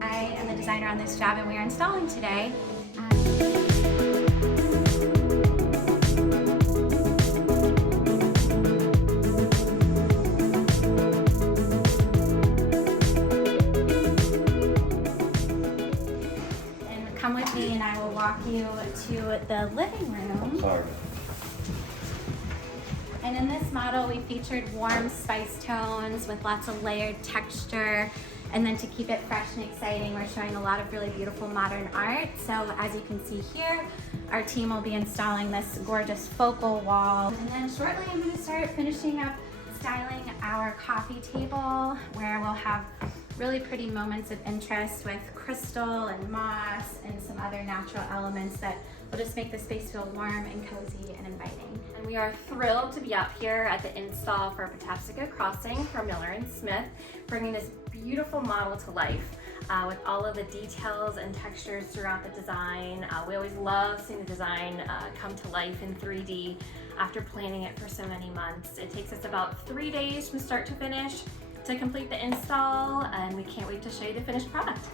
I am the designer on this job and we are installing today. And come with me and I will walk you to the living room. Sorry. And in this model, we featured warm spice tones with lots of layered texture. And then to keep it fresh and exciting, we're showing a lot of really beautiful modern art. So as you can see here, our team will be installing this gorgeous focal wall. And then shortly, I'm gonna start finishing up styling our coffee table, where we'll have really pretty moments of interest with crystal and moss and some other natural elements that will just make the space feel warm and cozy and inviting. And we are thrilled to be up here at the install for Patapsco Crossing from Miller & Smith, bringing this beautiful model to life with all of the details and textures throughout the design. We always love seeing the design come to life in 3D after planning it for so many months. It takes us about 3 days from start to finish to complete the install, and we can't wait to show you the finished product.